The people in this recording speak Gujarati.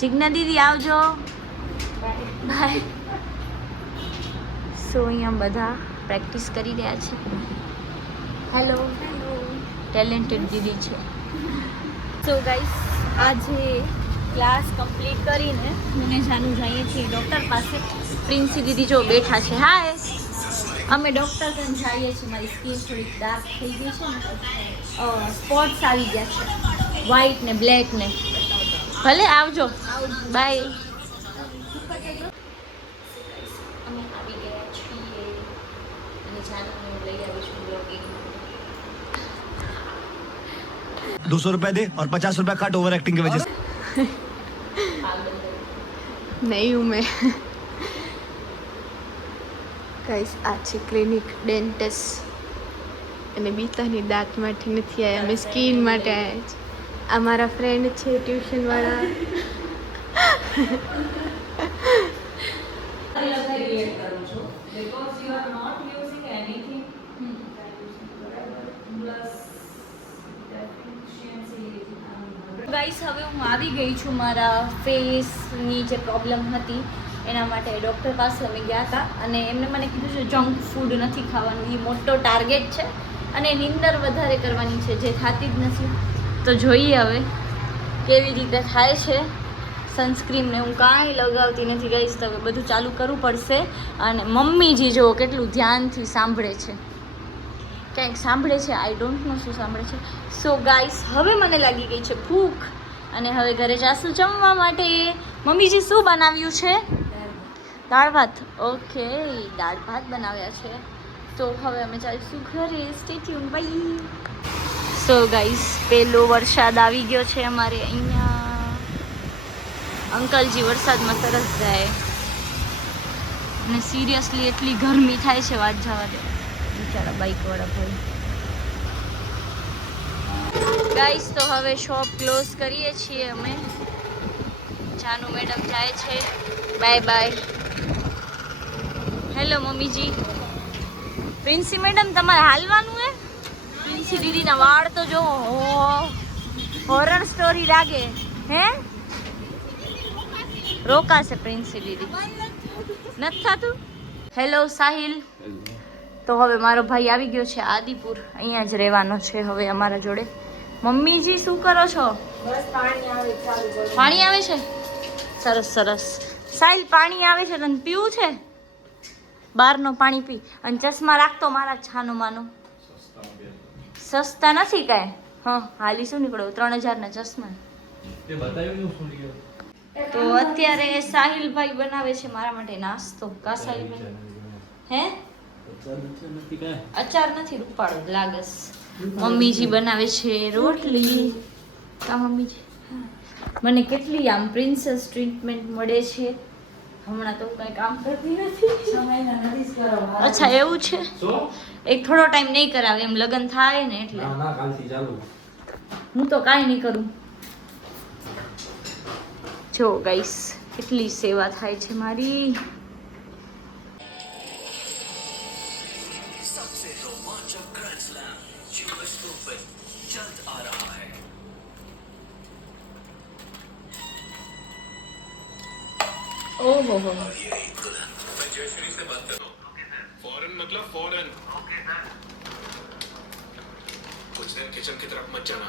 જિજ્ઞા દીદી આવજો. બાય. સો અહીંયા બધા પ્રેક્ટિસ કરી રહ્યા છે. હેલો ટેલેન્ટેડ દીદી છે. સો ગાઈસ આજે ક્લાસ કમ્પ્લીટ કરીને મને જાનું જઈએ છીએ ડૉક્ટર પાસે. પ્રિન્સી દીદી જો બેઠા છે. હાય, અમે ડૉક્ટર પાસે જઈએ છીએ. મારી સ્કિન થોડીક ડાર્ક થઈ ગઈ છે ને, સ્પોટ્સ આવી ગયા છે, વ્હાઈટ ને બ્લેક ને. ભલે આવજો. બાય. અમે આવી ગયા છીએ અને જાનું લઈ આવીશું બ્લોગિંગ. 200 रुपए दे और 50 रुपए काट ओवर एक्टिंग की वजह से. नहीं हूँ मैं. ગાઈસ આ છે ક્લિનિક ડેન્ટિસ્ટ અને બીતાની દાંત માટે નથી આવ્યા, અમે સ્કિન માટે આવ્યા છે. આ મારા ફ્રેન્ડ છે ટ્યુશનવાળા. ગાઈસ હવે હું આવી ગઈ છું. મારા ફેસની જે પ્રોબ્લેમ હતી એના માટે ડૉક્ટર પાસે અમે ગયા હતા અને એમને મને કીધું છે જંક ફૂડ નથી ખાવાનું. એ મોટો ટાર્ગેટ છે અને નીંદર વધારે કરવાની છે, જે થતી જ નથી. તો જોઈએ હવે કેવી રીતે થાય છે. સનસ્ક્રીનને હું કાંઈ લગાવતી નથી ગાઈસ, તો હવે બધું ચાલુ કરવું પડશે. અને મમ્મીજી જો કેટલું ધ્યાનથી સાંભળે છે, ક્યાંક સાંભળે છે, આઈ ડોન્ટ નો શું સાંભળે છે. સો ગાઈસ હવે મને લાગી ગઈ છે ભૂખ અને હવે ઘરે જાશું જમવા માટે. મમ્મીજી શું બનાવ્યું છે? દાળ ભાત. ઓકે, દાળ ભાત બનાવ્યા છે. તો હવે અમે ચાલીશું ઘરે. Stay tune. Bye. So guys પહેલો વરસાદ આવી ગયો છે અમારે અહીંયા. અંકલજી વરસાદમાં તરસ જાય અને સિરિયસલી એટલી ગરમી થાય છે, વાત જવા દે. બિચારા બાઇકવાળા ભાઈ. ગાઈસ તો હવે શોપ ક્લોઝ કરીએ છીએ અમે. જાનુ મેડમ જાય છે. Bye bye. હેલો મમ્મીજી. પ્રિન્સી મેડમ તમારે હાલવાનું હે? પ્રિન્સી દીદીના વાળ તો જો હોરર સ્ટોરી લાગે. હે રોકાશે પ્રિન્સી દીદી? નથી થતું. હેલો સાહિલ. તો હવે મારો ભાઈ આવી ગયો છે આદિપુર, અહીંયા જ રહેવાનો છે હવે અમારા જોડે. મમ્મીજી શું કરો છો? બસ પાણી આવે, ચાલુ કરો. પાણી આવે છે? સરસ સરસ. સાહિલ પાણી આવે છે, તને પીવું છે? બહારનો પાણી પી અને ચશ્મા રાખતો મારા છાનો માનો. સસ્તા નથી કાંઈ. હા, હાલી શું નીકળો 3000ના ચશ્મા. તો અત્યારે સાહિલભાઈ બનાવે છે મારા માટે નાસ્તો. કા સાહિલભાઈ? હે અચાર નથી, રૂપાળો જ લાગસ. મમ્મીજી બનાવે છે રોટલી. કા મમ્મીજી? મને કેટલી આમ પ્રિન્સેસ ટ્રીટમેન્ટ મળે છે હમણાં. તો કઈ કામ કરતી નથી. અચ્છા એવું છે? એક થોડો ટાઈમ નહીં કરાવે એમ, લગ્ન થાય ને એટલે. હું તો કાંઈ નહીં કરું. જો ગાઈસ કેટલી સેવા થાય છે મારી. ओहो हो जयश्री से बात कर फॉरेन मतलब फॉरेन। Okay sir. कुछ देर किचन की तरफ मत जाना।